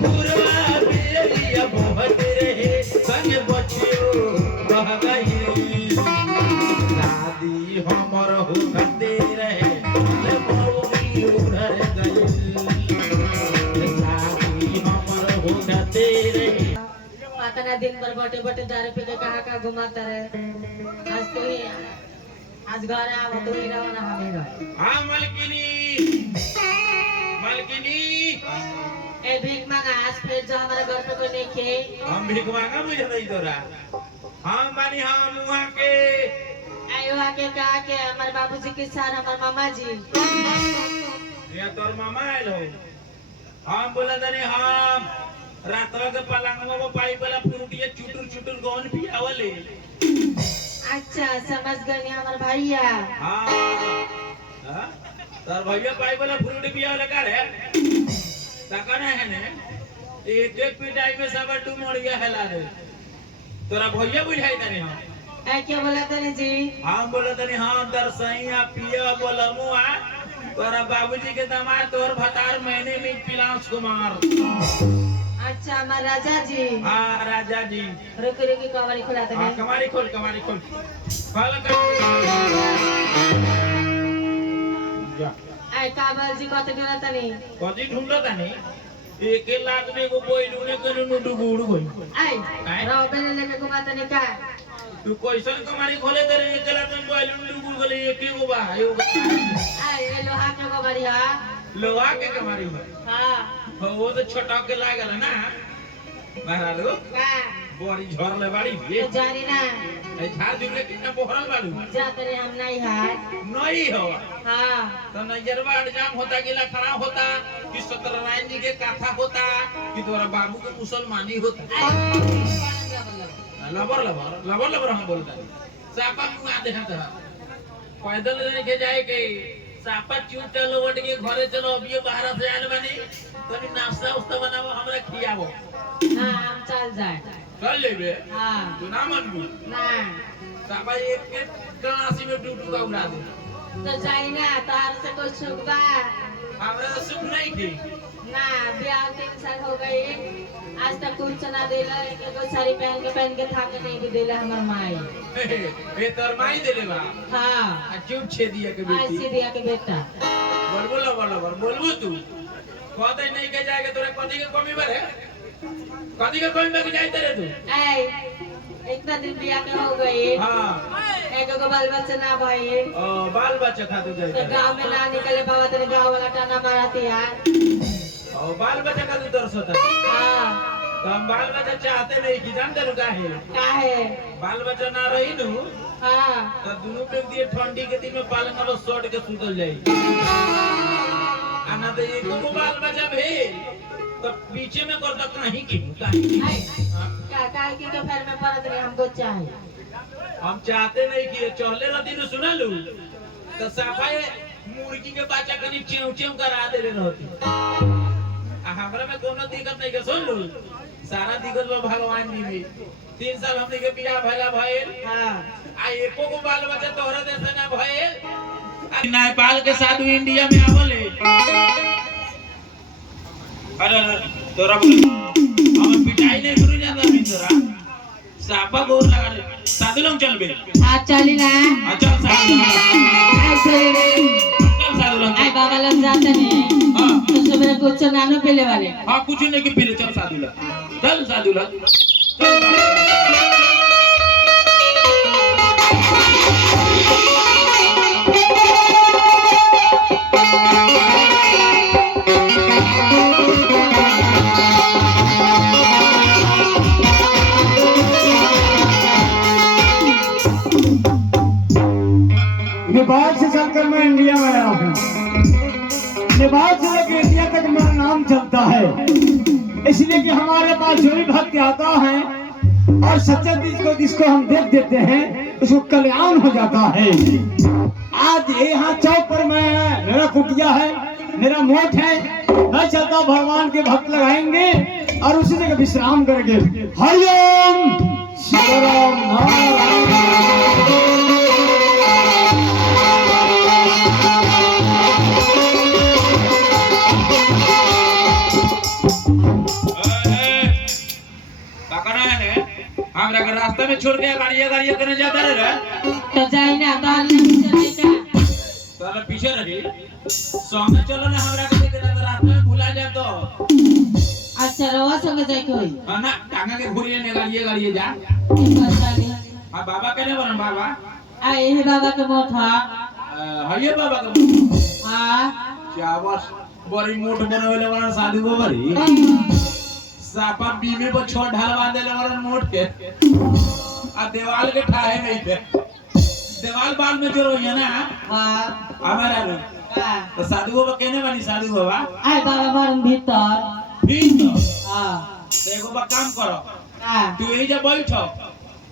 पूर्वा बेरिया बहुत रहे संग बचियो बह गई दादी हमर हो करते रहे ले मौगी उधर गई दादी हमर हो करते रहे आता ना दिन भर बटे बटे दारू पी के कहाँ घुमाता रहे आज तो ही आज घर आवा तो ही रहो ना हमें घर हाँ मलकिनी मलकिनी ए भीख मांगा आज फिर जो हमारे घर पे कोई नहीं खे हम भीख मांगा मुझे नहीं तोरा हम बानी हम वहाँ के आयो आके कहा के हमारे बाबूजी के साथ हमारे मामा जी ये तोर मामा आयल हो हम बोला तनी हम रात के पलंगवा को पाई वाला फ्रूटिया चुटुर चुटुर गौन पियावले अच्छा समझ गए हमारे भैया हाँ हाँ तोर भैया पाई वाला फ्रूट पियावले का रे तकना है ने एक एक पिटाई में सब डू मोड़ गया हला रे तोरा भैया बुझाई तनी हम ऐ क्या बोला तने जी हम बोला तनी हम दरसैया पिया बोलमुआ तोरा बाबूजी के दामाद तोर भतार महीने में पिलांस कुमार अच्छा हमारे राजा जी हाँ राजा जी रुकी रुकी कवारी खुला दे कमारी खोल खोल ऐ काबल जी कत गेला तनी कथी ढूंढो तनी एक लाख में को बोई ढूंढे कनु नुडू गुड़ होई ऐ रोबे लेके घुमा तनी का तू कैसन कमारी खोले तेरे एक लाख में बोई ढूंढू गुड़ खोले एक ही को बा ऐ ये लोहा के कवारी हां लोहा के कमारी है हां वो तो छोटा के लागल ना महाराजो का बोरी झोर ले बाड़ी ये तो जानी ना ए झाड़ जुगले कितना बोहरल बाड़ू जाते रे हम नहीं हाय नहीं हो हां तो नजरवा एग्जाम होता गिला खड़ा होता कि सत्यनारायण जी के कथा होता कि तोरा बाबू के मुसलमानी होता लबर लबर लबर लबर हम बोलता सापा मुआ दे था पैदल लेके जाए के सापा चूट चलो वट के घरे चलो अभी बाहर से आने बनी तनी नाश्ता उस्ता बनाओ हमरा खियावो हां हम चल जाए चल लेबे हां तू ना मनबू ना सापा एक के गलासी में टूटू का उड़ा दे तो जाई ना तार से कुछ छुपा हमरा सुख नहीं थी ना ब्याह 3 साल हो गए आज तक कुछ ना देला एगो साड़ी पहन के थाके नहीं भी देला हमर माई ए तोर माई देले बा हां आ चुप छे दिया के बेटी ऐसे दिया के बेटा बोलबो लबर बोलबो तू कहते नहीं के जाएगा तोरे कथी के कमी बारे कथी के कमी बाकी जाई तेरे तू ऐ इतना दिन ब्याह के हो गए हां एगो बाल बच्चा ना भई बाल बच्चा खाते जाई तो गांव में ना निकले बाबा तेरे गांव वाला टाना मारती यार और बाल बच्चा का तू तरस होता हां तो हम बाल बच्चा चाहते नहीं कि जानते नु काहे बाल बच्चा ना रही नु हां तो दोनों व्यक्ति ठंडी के दिन में पालन करो सोट के सुतल जाई आना तो एक को बाल बच्चा भेल तो पीछे में कर तक नहीं की का की के फेर में परत रे हमको चाहिए हम चाहते नहीं कि चले ला दिन सुना लू तो सफाई मुर्गी के बच्चा कनी चेव चेव करा दे रहती हमरा में कोनो दिक्कत नहीं के सुन लू सारा दिक्कत में भगवान जी में 3 साल हमनी के बियाह भला भइल हां आ एको को बाल बच्चा तोहरा देश ना भइल नेपाल के साधु इंडिया में आवले अरे तोरा हम पिटाई नहीं करू जाता मी तोरा सापा गोर लगा रे साधु लोग चल बे हां चली ना चल साधु आई चली चल साधु लोग आई बाबा लोग जाते हैं हां तो सुबह कुछ नानो पीले वाले हां कुछ नहीं के पीले चल साधु लोग नेपाल से चलकर मैं इंडिया में आया हूँ। नेपाल से लेकर इंडिया तक मेरा नाम चलता है, इसलिए कि हमारे पास जो भी भक्त आता है और सच्चे बीज को जिसको हम देख देते हैं उसको कल्याण हो जाता है। आज यहाँ चौक पर मैं मेरा कुटिया है, मेरा मोट है, मैं चलता भगवान के भक्त लगाएंगे और उसी जगह विश्राम करेंगे। हरिओम सीताराम नारायण। रास्ते में छोड़ के गाड़िया करने जाता रहे तो जाए ना तो अल्लाह चले का साला पीछे रही संग चलो ना हमरा के देखे ना रास्ते में भुला जाए तो अच्छा रवा संग जाए कोई ना टांगा के घुरिए ने गाड़िए जा हां बाबा कहने बन बाबा आ यही बाबा के मोट हइए बाबा के हां क्या बस बड़ी मोट बनवेले वाला साधु बाबा रे सापा बीमे पर छोड़ ढलवा देले वाला मोट के आ दीवार के ठाए में थे दीवार बाल में जोर होइए ना हां हमारा रो तो साधु बाबा कहने बनी साधु बाबा आए बाबा मारम भीतर ठीक तो हां देखो बा काम करो हां तू यही जा बैठो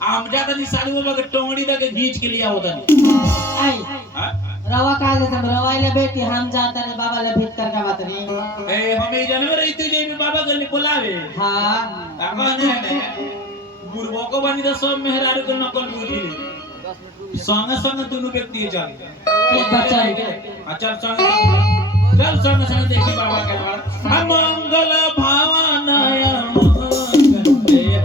हम जाता नहीं साधु बाबा के टोंगड़ी तक खींच के लिया होता नहीं आई हां रवा काले से रवा ले बेटी हम जाता ने बाबा ले भीतर का बात नहीं ए हम ही जानवर रही तू जे बाबा गली बुलावे हां आगने ने बुरबो को बनी तो सब मेहरारू के नकल बुझी संग संग दोनों व्यक्ति चल एक बच्चा चल संग संग देखी बाबा के मंगल भावनाय मंगल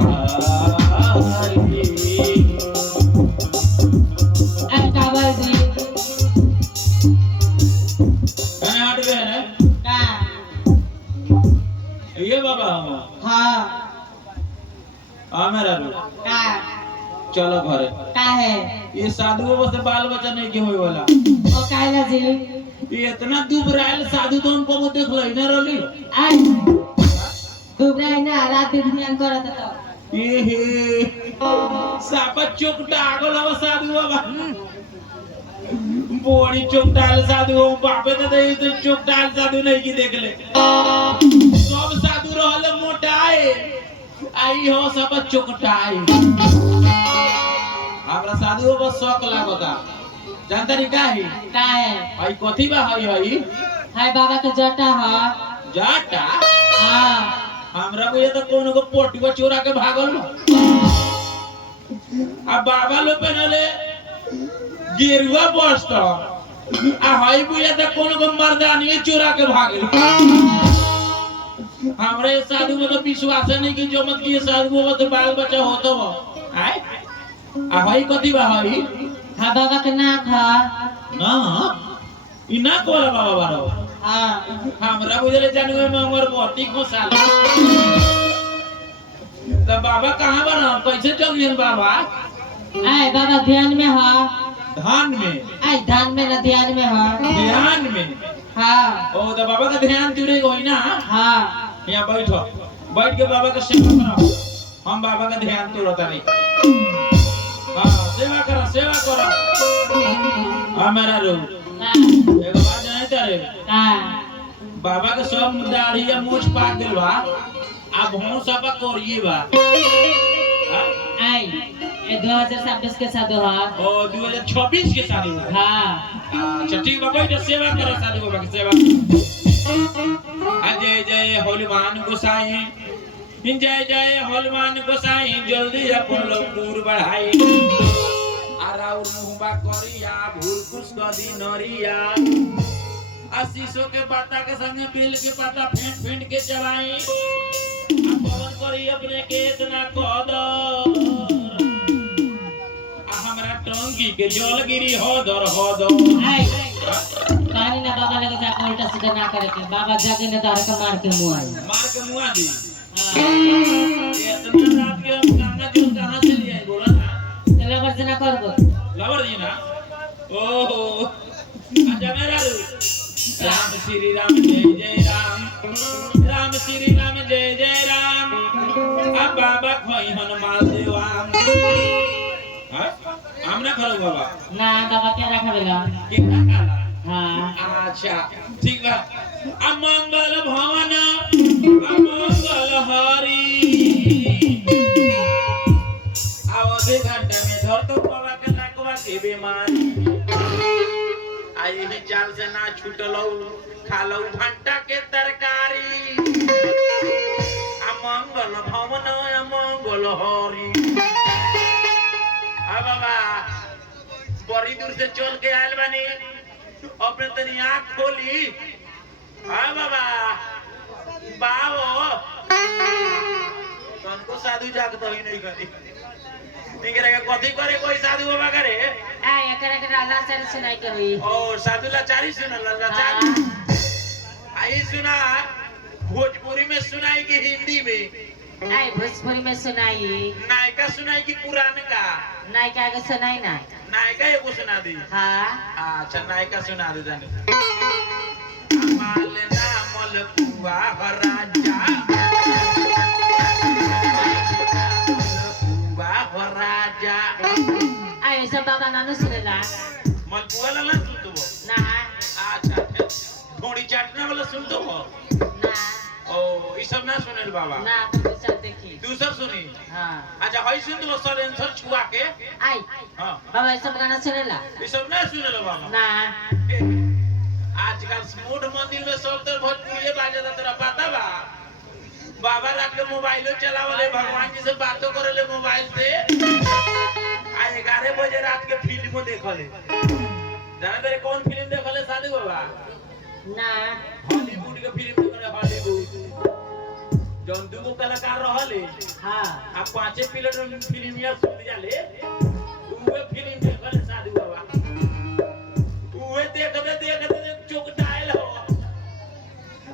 हारी काबर जी कने हट गए ना का ये बाबा हां आ मेरा रू का चलो घरे का है ये साधु बाबा से बाल बच्चा नहीं के होय वाला ओ काला जी ये इतना दुबराइल साधु तो हमको वो देख लई ना रली आई दुबराई ना रात दिन ध्यान करत तो ये हे सापा चोकटा आगो लवा साधु बाबा बोड़ी चोकटाल साधु बापे तो चोकटाल साधु नहीं की देख ले सब साधु रहले मोटाए आई हो सब चोकटाए हमरा साधु बाबा शौक लागता जानता नहीं का है आई कथी बा हई हाय बाबा के जटा हा जाटा हां हमरा को ये तो कोनो को पोटवा चोरा के भागल अब बाबा लो पहनले गेरुआ बस्त आ हई बुया तो कोनो को मर्दानी चोरा के भागल हमरे साधु में तो विश्वास नहीं कि जो मत की साधु में तो बाल बच्चा होतो आय आ हई कथी बा हई हां बाबा के नाक हा ना ई ना कोला बाबा बारो हां हमरा बुझले जानवे में हमर मोटी को साल तो बाबा कहां बना कैसे चलियन बाबा आए बाबा ध्यान में हा धान में आई ध्यान में ना ध्यान में हा ध्यान में हां ओ तो बाबा का ध्यान जुड़े होई ना हां यहां बैठो बैठ के बाबा का सेवा करो हम बाबा का ध्यान तोड़ता नहीं हां सेवा करो हमारा रो एगो बात जाने तारे हां बाबा के सब दाढ़ी या मूछ पाक देल बा अब हम सब करिए बा आई ए 2026 के साथ हा ओ 2026 के शादी हुआ हां अच्छा ठीक बा बैठ सेवा करो शादी बाबा की सेवा जय जय हनुमान गोसाई जय जय हनुमान गोसाई जल्दी अपन लोग दूर बढ़ाई आराउर मुहबा करिया भूल कुछ कदी नरिया आशीषों के पाता के संगे बेल के पाता फेंट के चलाई पवन करी अपने के इतना कदर हमरा टंकी के जल गिरी होदर आई पानी ना बाबा लगे जा उल्टा सीधा ना करे के बाबा जाके ने तार के मार के मुंह मुआ दी हां ये इतना रात के हम गंगा जल कहां से ले आए बोला ना चलो बर्जना करबो लवर जी ना ओहो आजा मेरा राम श्री राम जय जय राम राम श्री राम जय जय राम अब बाबा खोई हनुमान देवा हां हमने खरो बाबा ना बाबा क्या रखा बेला के काला हां अच्छा ठीक बा अमंगल भवन अमंगल हरि आधे घंटा में धर तो बाबा के नाकवा के बीमारी आई ही चाल से ना छूटलो खालो घंटा के तरकारी अमंगल भवन अमंगल हरि आ बाबा बड़ी दूर से चल के आयल बानी अपने तनी आँख खोली हाँ बाबा बाबो तनको साधु जागता ही नहीं करी इंगरे के कथी करे कोई साधु बाबा करे एकरा के अल्लाह से सुनाई करी और साधु लाचारी सुना लाचारी आई सुना भोजपुरी में सुनाई कि हिंदी में आई भोजपुरी में सुनाई नायका सुनाई कि पुराने का नायका के सुनाई ना नायका एगो सुना दी हाँ अच्छा नायका सुना दे जाने अमाल नामल कुआ राजा कुआ राजा आई सब बाबा नानू सुनेला मलपुआ ला सुन तो ना अच्छा थोड़ी चाटने वाला सुन तो ना ओ ये सब ना सुनेल बाबा ना तो दूसरा देखी दूसर सुनी हाँ अच्छा हई सुन तो सलेंसर छुआ के आई हां बाबा ये सब गाना सुनेला ये सब ना सुनेल बाबा ना आजकल स्मूथ मंदिर में सब तो भोजपुरी बाजे तेरा पता बा बाबा रख के मोबाइलो चलावले भगवान जी से बातों करेले मोबाइल से आ 11 बजे रात के फिल्म देखले जाने तेरे कौन फिल्म देखले साधु बाबा ना हॉलीवुड के फिल्म देखले हॉलीवुड जौन दुगो कलाकार रहले हाँ आ 5 पिलर में फिल्म या सुन जाले उहे फिल्म देखले साधु बाबा उहे देखते चुक डायल हो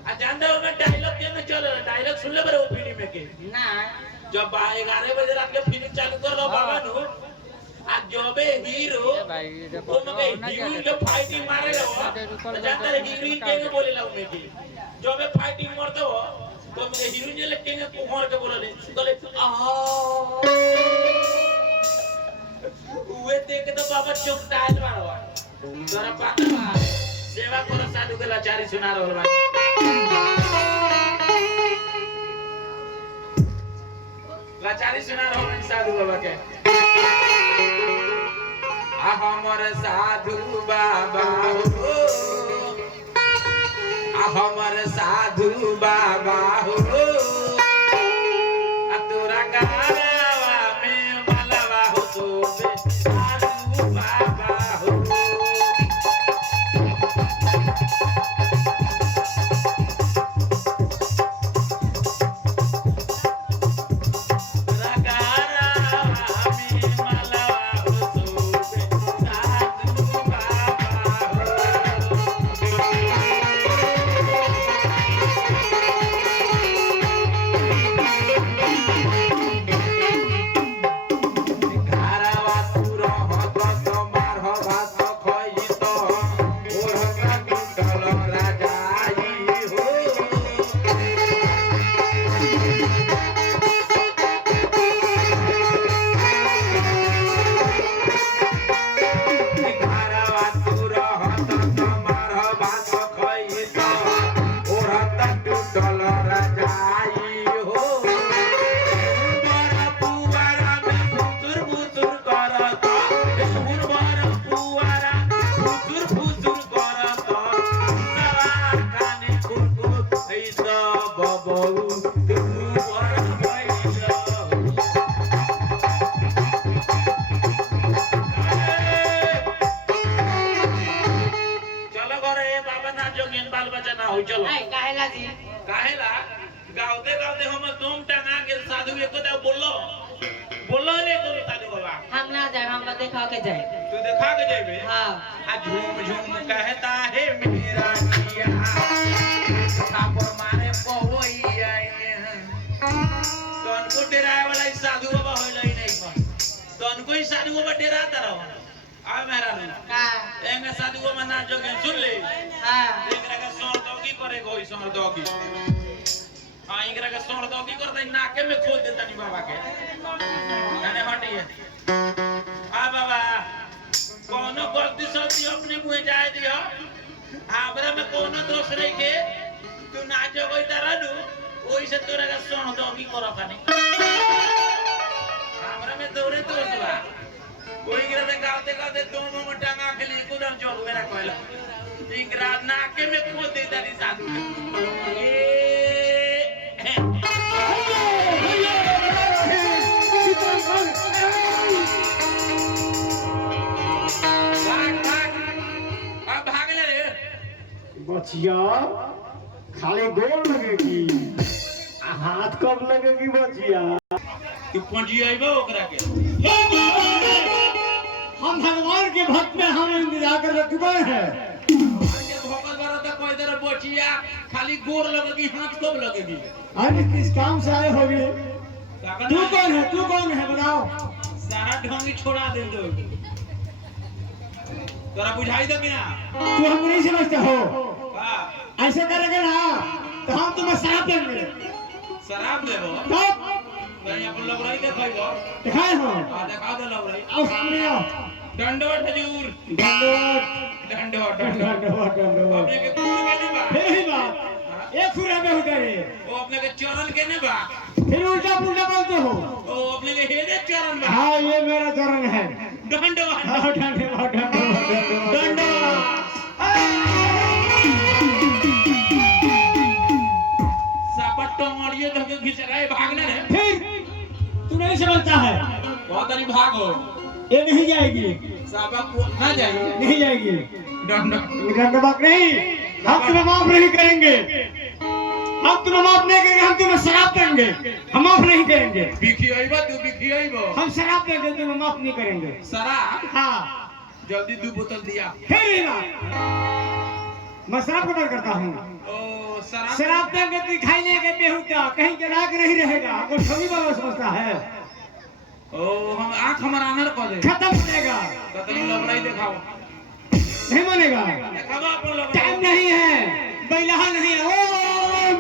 आ जानते हो मैं डायलॉग के में चल डायलॉग सुन ले बरे वो फिल्म में के ना जब 11 बजे रात के फिल्म चालू कर लो बाबा नु आ जबे हीरो वो मगे हीरोइन के फाइटिंग मारे हो तो जानते रे हीरोइन के बोलेला उमे के जबे फाइटिंग करते हो तो मगे हीरोइन जे लेके के कुहर के बोलले कहले आ उहे देख के तो बाबा चुप डायल मारवा तोरा पता बा सेवा करो साधु के लाचारी सुना रहल बा लाचारी सुना रहल साधु बाबा के आ हमर साधु बाबा हो आ हमर साधु बाबा हो आ तोरा गारवा में मलवा हो तो साधु बाबा हो चलो काहेला जी काहेला गावते गावते हम तुम टंगा के साधु एको दा बोलो ले को साधु बाबा हम ना जाए हम देखा के जाए तू देखा के जेबे हां आ झूम झूम कहता है मेरा जिया थापर मारे पहोई आए तन को डेराए वाला साधु बाबा होइलै नहीं पर तन को साधु बाबा डेराता रहो आ मेरा का एंगे साधु बाबा ना जोगे सुन ले हां एकरा का सोर दौगी करे कोई सोर दौगी हां एकरा का सोर दौगी करते नाके में खोद देता नी बाबा के जाने हटिए हां बाबा कोनो गलती सती अपने मुंह जाए दियो हमरा में कोनो दोष नहीं के तू ना जोगई तरनु ओई से तोरा का सोर दौगी करो खानी हमरा में दौरे दोष बा कोई गिरते गावते गावते दोनों में टांगा के लिए कूदम चोर मेरा कोयला इंगरा नाके में कूद देता नहीं साधु अब भागले रे बचिया खाली गोल लगेगी हाथ कब लगेगी बचिया तू पंजियाइबो ओकरा के हम भगवान के भक्त में हम इंतजार कर चुके हैं। आगे भोकल बारा तो कोई तरह बचिया खाली गोर लगेगी हाथ कब लगेगी अरे किस काम से आए होगे? काका तू ना, कौन है? तू कौन है बताओ? सारा ढोंगी छोड़ा दे दो तोरा बुझाई दे बिना तू हमको नहीं समझते हो? हां ऐसे करेंगे ना तो हम तुम्हें शराब देंगे। शराब देबो तब नहीं अपन लोग रही देखइबो दिखाए हो? आ देखा दे लोग रही आओ सामने आओ। दंडवत हजूर दंडवत दंडवत दंडवत दंडवत। अपने के कुल के ने बा फिर ही बात एक फुरा में उतरे वो अपने के चरण के ने बा फिर उल्टा पुल्टा बोलते हो। वो अपने के हेदे चरण बा हाँ ये मेरा चरण है। दंडवत हाँ, धन्यवाद धन्यवाद दंडवत सापट्टो मारिए तो के घिस रहे भागने रे फिर तू नहीं समझता है? बहुत नहीं भागो ये नहीं जाएगी साबा को ना जाइए नहीं जाएगी। दंड धन्यवाद नहीं हम तुम्हें माफ नहीं करेंगे। हम तुम्हें माफ नहीं करेंगे। हम तुम्हें शराब देंगे। हम माफ नहीं करेंगे। बिखी आइबा तू बिखी आइबो हम शराब देंगे तुम्हें माफ नहीं करेंगे। शराब हाँ जल्दी 2 बोतल दिया फिर ही बात मैं शराब का बात करता हूँ। ओ शराब शराब देंगे तो दिखाई नहीं के बेहुदा कहीं के लाग नहीं रहेगा। वो छवि बाबा समझता है ओ हम आंख हमारा अनर कर दे खत्म हो जाएगा। तो तनी लबड़ाई दिखाओ नहीं मानेगा। दिखाओ अपन लोग टाइम नहीं है बैलहा नहीं है। ओम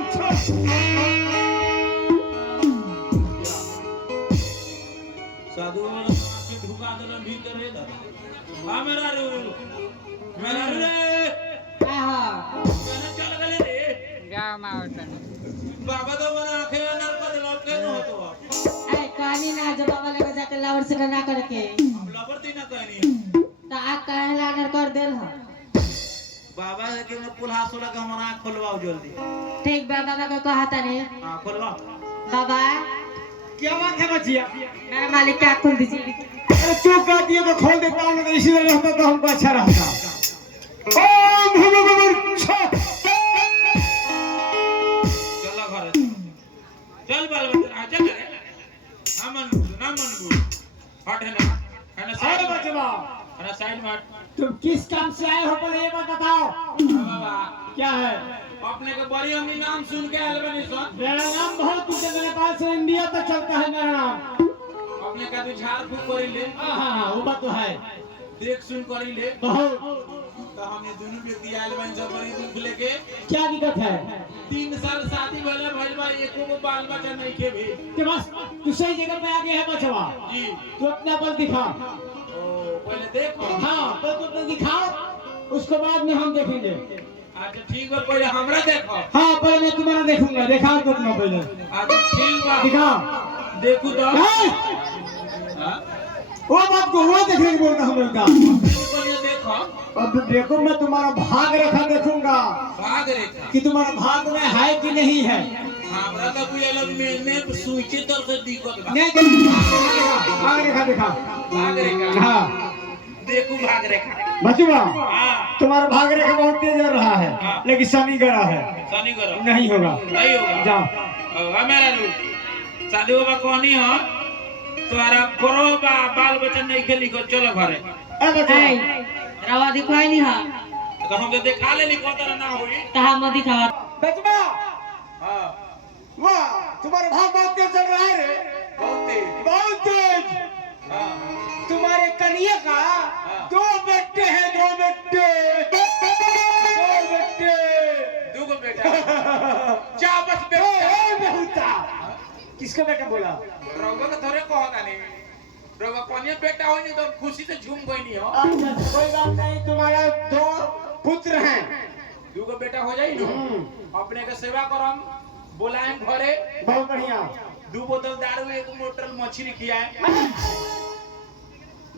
साधु के धुका दलन भीतर है दादा हां मेरा रे कहने चल गले रे गाँव में आवतन बाबा तो बना आंखें अनर कर लो के न होतो ऐ कहानी ना जब बाबा लगे जाके लावर से ना करके हम लबरती ना कहनी तो आ कहे लानर कर देल ह बाबा के मैं पुलहा सोला के हमारा आंख खोलवाओ जल्दी ठीक बा बाबा को कहा तने हां खोलवाओ बाबा क्या बात है बचिया? मेरा मालिक क्या खोल दीजिए। अरे तू कह दिए तो खोल देता हूँ। इसी तरह रहता तो हमको अच्छा रहता। ओम भगवान चलो घर चल बाल बच्चा आ चल रे ना मन गुड हट है ना अरे बचवा साइड में हट तुम किस काम से आए हो पहले ये बात बताओ। बाबा क्या है? अपने के बड़ी अम्मी नाम सुन के आए बनी सुन मेरा नाम बहुत कुछ है। मेरे पास से इंडिया तक चलता है मेरा नाम। अपने का भी झाड़ फूक करी ले हाँ वो बात तो है देख सुन करी ले बहुत। तो हमने दोनों व्यक्ति आए बनी सब बड़ी दुख लेके क्या दिक्कत है? 3 साल शादी भले भइल बा एको को बाल बच्चा नहीं के भी कि बस तू सही जगह पे आ गया है बचवा। जी तू अपना बल दिखा। ओ पहले देखो हाँ तो तू अपना दिखाओ उसके बाद में हम देखेंगे। अच्छा ठीक बा पहले हमरा देखो हाँ पहले मैं तुम्हारा देखूंगा। दिखाओ तो अपना पहले अच्छा ठीक बा दिखाओ। देखू तो हाँ? हां वो बात को वो देखने को बोलता हूँ बेटा। पहले देखो अब देखो मैं तुम्हारा भाग रेखा देखूंगा भाग रेखा कि तुम्हारा भाग में है कि नहीं है। हमरा तो बुझे लग में सुइचे तर से दिक्कत बा नहीं देखो भाग रेखा दिखा। भाग रेखा हाँ देखू भाग रेखा बचवा हां तुम्हारा भाग रेखा बहुत तेज जा रहा है हाँ। लेकिन शनि गड़ा है। सनी करो नहीं होगा। नहीं होगा जाओ अब मेरा रू शादी होगा कहनी हो तुम्हारा करो बा बाल बच्चा नहीं खेली को चलो घरे ए बचवा रवा दिखाई नहीं हा तो हम तो देखा ले लिखो तरह ना होई कहा मत दिखावा बचवा हां वाह तुम्हारा भाग बहुत तेज चल रहा है रे। बहुत तेज बहुत तेज। हां तुम्हारे कन्या का 2 बेटे हैं। 2 बेटे 2 बेटे दो को बेटा जा बस बेटा बेहुदा किसका बेटा बोला? रोगा का थोड़े कहता नहीं रोगा कोनिया बेटा होई नहीं तो खुशी से झूम गई नहीं हो अच्छा कोई बात नहीं। तुम्हारा 2 पुत्र हैं। दो को बेटा हो जाई ना अपने का सेवा करम बुलाएं घरे बहुत बढ़िया। 2 बोतल दारू 1 मोटर मछली खियाए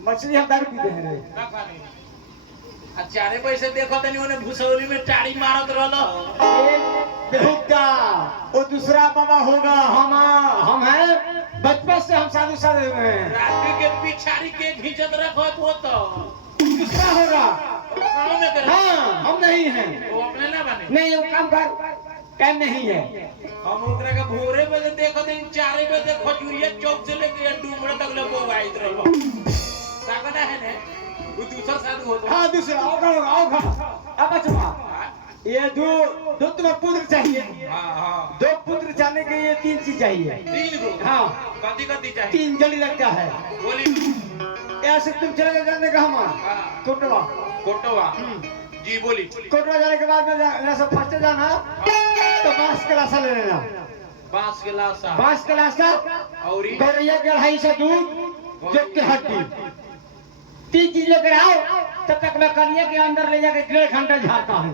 मछली हम दारू पीते हैं रे। ना खानी आ 4 पैसे देखो तनी ओने भुसौली में टाड़ी मारत रहलो बेहुदा वो दूसरा बाबा होगा। हम हैं बचपन से हम साधु साधु हैं। रात्रि के पिछाड़ी के घिंचत रखो तो दूसरा होगा। गांव में करे हाँ हम नहीं हैं। वो अपने ना बने नहीं वो काम कर टाइम नहीं है। हम ओकरा के भोरे में देखो दिन 4 बजे खजूरिया चौक से लेके डूमड़ा तक ले वो आइत रहलो काकना है ने वो दूसरा साधु हो तो हाँ दूसरा आओ खड़ा अब बचवा ये दो तुम्हें पुत्र चाहिए। हां 2 पुत्र चाहने के लिए 3 चीज चाहिए। 3 गो हाँ कथी चाहिए 3 जड़ी लगता है। बोली ऐसे तुम चले जाने का हम कोटवा कोटवा जी बोली कोटवा जाने के बाद में जैसे फर्स्ट जाना तो बांस के लाशा ले लेना। बांस के लाशा और गौरैया के 250 दूध जोक के हड्डी 3 चीज लेकर आओ। तब तक मैं कन्या के अंदर ले जाकर 1.5 घंटा झाड़ता हूँ।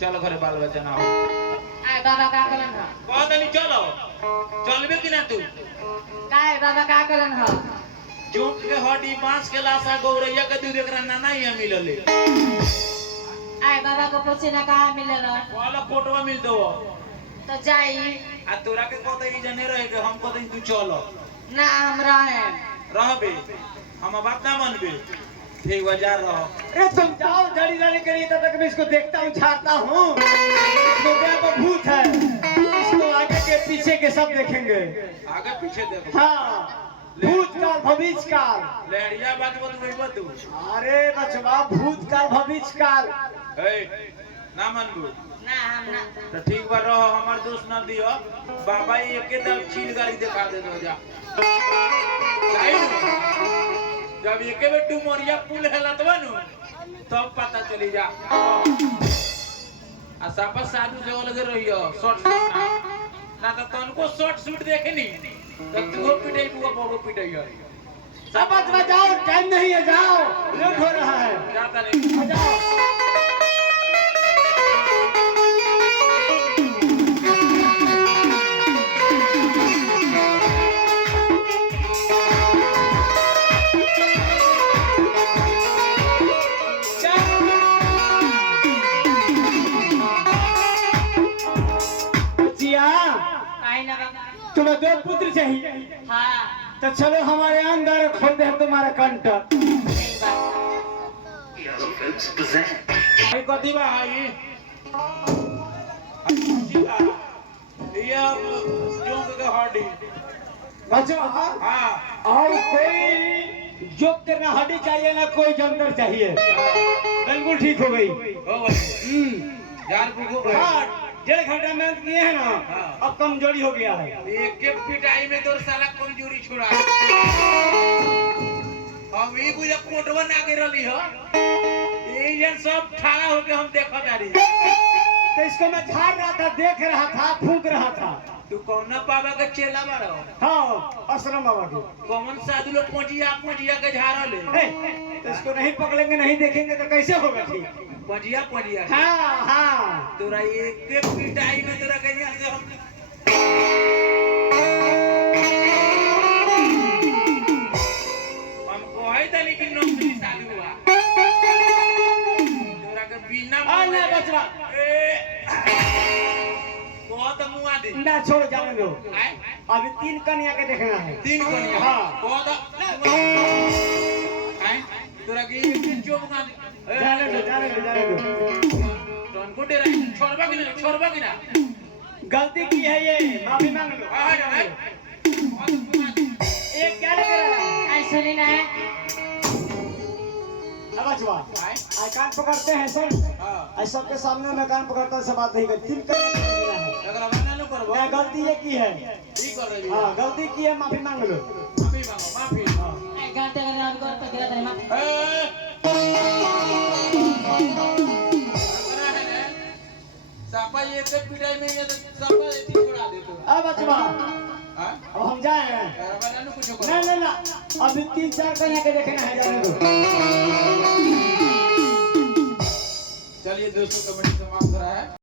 चलो घरे बाल बच्चा ना हो आय बाबा का कलन ह कहत नहीं चलो चलबे कि ना तू काय बाबा का कलन ह जोक के हड्डी बांस के लाशा गौरैया के दूध एकरा नाना ही मिलले। आय बाबा को पूछे ना कहाँ मिलल वाला कोटवा मिल दो तो जाई आ तोरा के कहत ई जने रहे के हम कहत तू चलो ना हम रहे रहबे हम बात ना मानबे ठीक बाजार रहो। अरे तुम जाओ जड़ी लाने के लिए। तब तक मैं इसको देखता हूँ झाड़ता हूँ। इसको क्या तो भूत है। इसको आगे के पीछे के सब देखेंगे। आगे पीछे देखो हाँ भूतकाल भविष्यकाल लहरिया बात बोलबे तू अरे बचवा भूतकाल भविष्यकाल ना मानबू ना हम ना तो ठीक बा रहो हमार दोस्त ना दियो बाबा एके दम चील गाड़ी दिखा दे दो जा जब एके बे डुमरिया पुल हेलत बनु तब पता चली जा आ सापा साधु से लगे रहियो शॉर्ट ना तो तनको शॉर्ट शूट देखनी तो तू पिटाई बुआ बाबू पिटाई सब बचवा जाओ टाइम नहीं है जाओ लेट हो रहा है। जाता नहीं जाओ तुम्हें 2 पुत्र चाहिए। हाँ तो चलो हमारे अंदर खोलते हैं तुम्हारा कंठ। सही बात आई कथी बा आई ये जोक के हड्डी बच्चों हां और कोई जोक के ना हड्डी चाहिए ना कोई जंतर चाहिए। बिल्कुल ठीक हो गई। हो गई यार बुगो गए हाँ 1.5 घंटा मेहनत किए हैं ना अब कमजोरी हो गया है। एक एक पिटाई में तो साला कमजोरी छुड़ा हम ई बुझे कोटवा ना के रली हो ये जन सब ठाड़ा होके हम देखत आ रही तो इसको मैं झाड़ रहा था देख रहा था फूंक रहा था। तू कौन बाबा के चेला बारो हाँ आश्रम बाबा की कौन साधु लोग पहुंचिया के झाड़ले तो इसको नहीं पकड़ेंगे नहीं देखेंगे तो कैसे होगा ठीक। पजिया हाँ हाँ तोरा एक एक पिटाई में तोरा कहीं से हम कोई तनी कि नौकरी चालू हुआ तोरा के बिना ना बचवा बहुत मुआ दे ना छोड़ जाने दो। आए अभी 3 कन्या के देखना है। 3 कन्या हाँ बहुत आए तोरा के एक चोप का जाने दो को डेरा छोड़बा कि ना गलती की है ये माफी मांग लो। आ जा एक क्या लग रहा है ऐसे नहीं है अब बचवा आई कान पकड़ते हैं सर। हां ऐसा के सामने में कान पकड़ता से बात नहीं करती। 3 कन्या है अगर बना लो करबो मैं गलती ये की है। ठीक कर रही हाँ गलती की है माफी मांग लो। माफी मांगो माफी गाते कर रात को पे गिरा तेरे मां सापा ये से पिटाई में ये सापा एती छोड़ा दे तो अब बचवा हां अब हम जाए बना लो कुछ ना अभी 3-4 कन्या के देखना है जाने दो। चलिए दोस्तों कमेटी समाप्त हो रहा है।